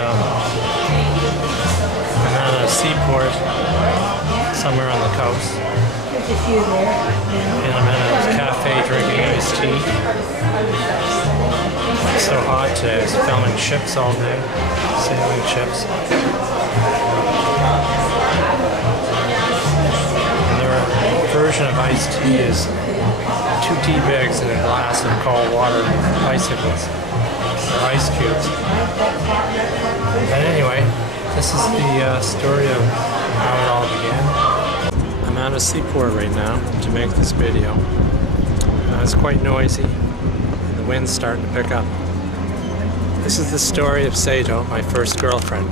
I'm at a seaport somewhere on the coast. And I'm at a cafe drinking iced tea. It's so hot today. I was filming ships all day, sailing ships. And their version of iced tea is 2 tea bags in a glass of cold water, icicles, or ice cubes. But anyway, this is the story of how it all began. I'm at a seaport right now to make this video. It's quite noisy, and the wind's starting to pick up. This is the story of Sato, my first girlfriend.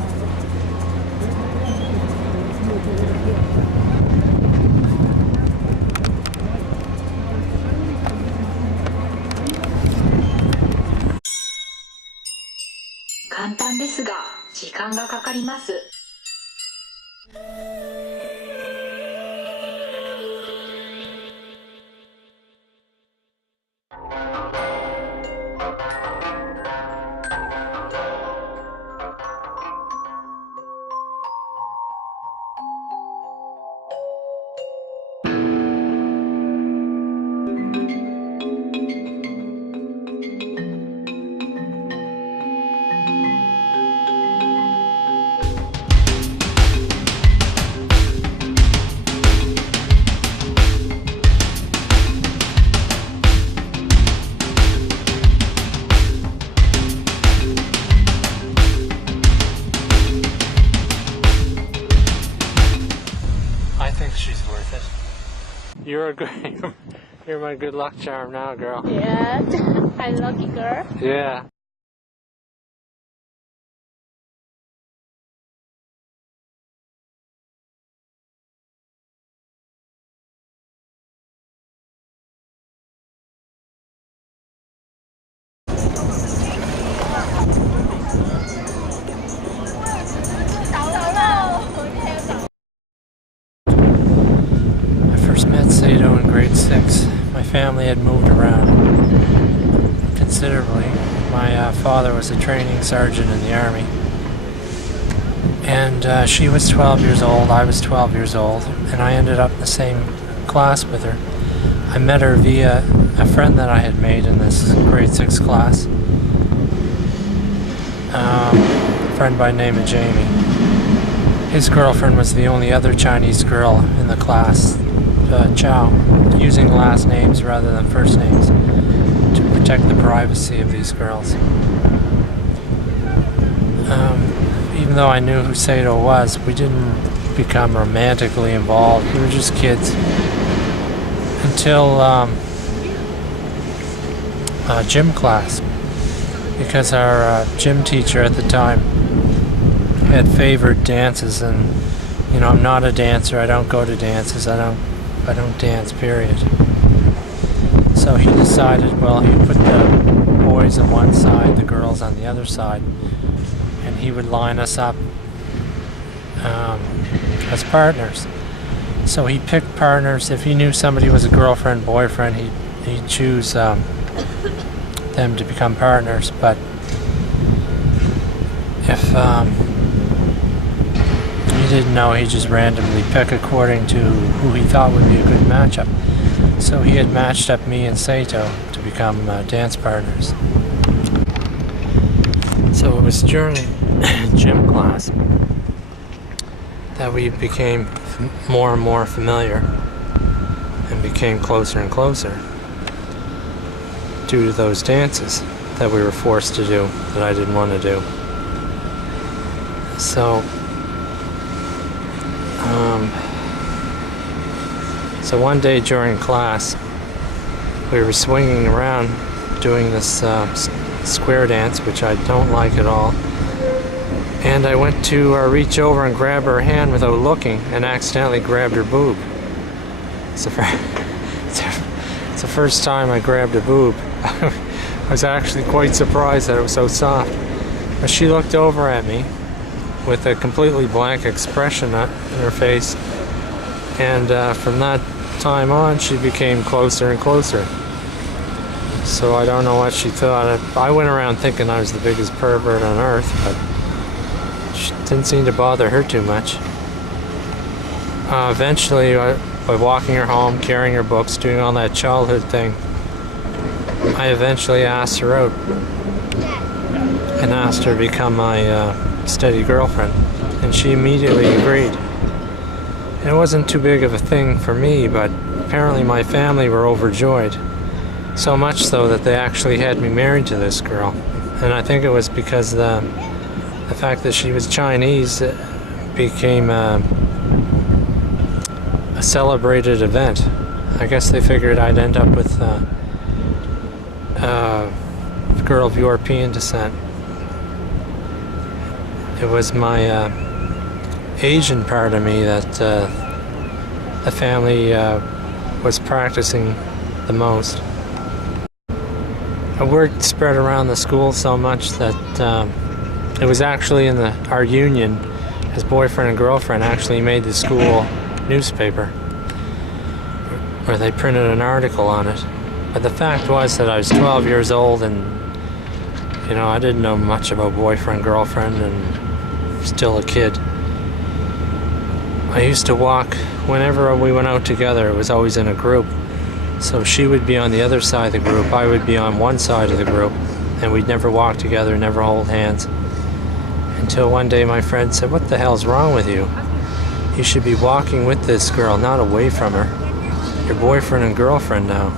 She's worth it. You're my good luck charm now, girl. Yeah, I'm lucky girl. Yeah. Met Sato in grade 6. My family had moved around considerably. My father was a training sergeant in the army, and she was 12 years old, I was 12 years old, and I ended up in the same class with her. I met her via a friend that I had made in this grade 6 class, a friend by the name of Jamie. His girlfriend was the only other Chinese girl in the class. Chow, using last names rather than first names to protect the privacy of these girls. Even though I knew who Sato was, we didn't become romantically involved. We were just kids until gym class, because our gym teacher at the time had favored dances, and you know, I'm not a dancer. I don't go to dances. I don't dance, period. So he decided, well, he'd put the boys on one side, the girls on the other side, and he would line us up as partners. So he picked partners. If he knew somebody was a girlfriend, boyfriend, he'd choose them to become partners. But if he didn't know, he'd just randomly pick according to who he thought would be a good matchup. So he had matched up me and Sato to become dance partners. So it was during gym class that we became more and more familiar and became closer and closer due to those dances that we were forced to do that I didn't want to do. So one day during class, we were swinging around doing this square dance, which I don't like at all. And I went to reach over and grab her hand without looking, and accidentally grabbed her boob. It's the first time I grabbed a boob. I was actually quite surprised that it was so soft. But she looked over at me with a completely blank expression in her face, and from that time on she became closer and closer. So I don't know what she thought. I went around thinking I was the biggest pervert on earth, but didn't seem to bother her too much. Eventually, by walking her home, carrying her books, doing all that childhood thing, I eventually asked her out and asked her to become my steady girlfriend, and she immediately agreed. It wasn't too big of a thing for me, but apparently my family were overjoyed. So much so that they actually had me married to this girl. And I think it was because the fact that she was Chinese became a celebrated event. I guess they figured I'd end up with a girl of European descent. It was my Asian part of me that the family was practicing the most. The word spread around the school so much that it was actually in our union, his boyfriend and girlfriend actually made the school newspaper where they printed an article on it. But the fact was that I was 12 years old and I didn't know much about boyfriend, girlfriend, and still a kid. I used to walk, whenever we went out together, it was always in a group. So she would be on the other side of the group, I would be on one side of the group, and we'd never walk together, never hold hands. Until one day my friend said, "What the hell's wrong with you? You should be walking with this girl, not away from her. You're boyfriend and girlfriend now."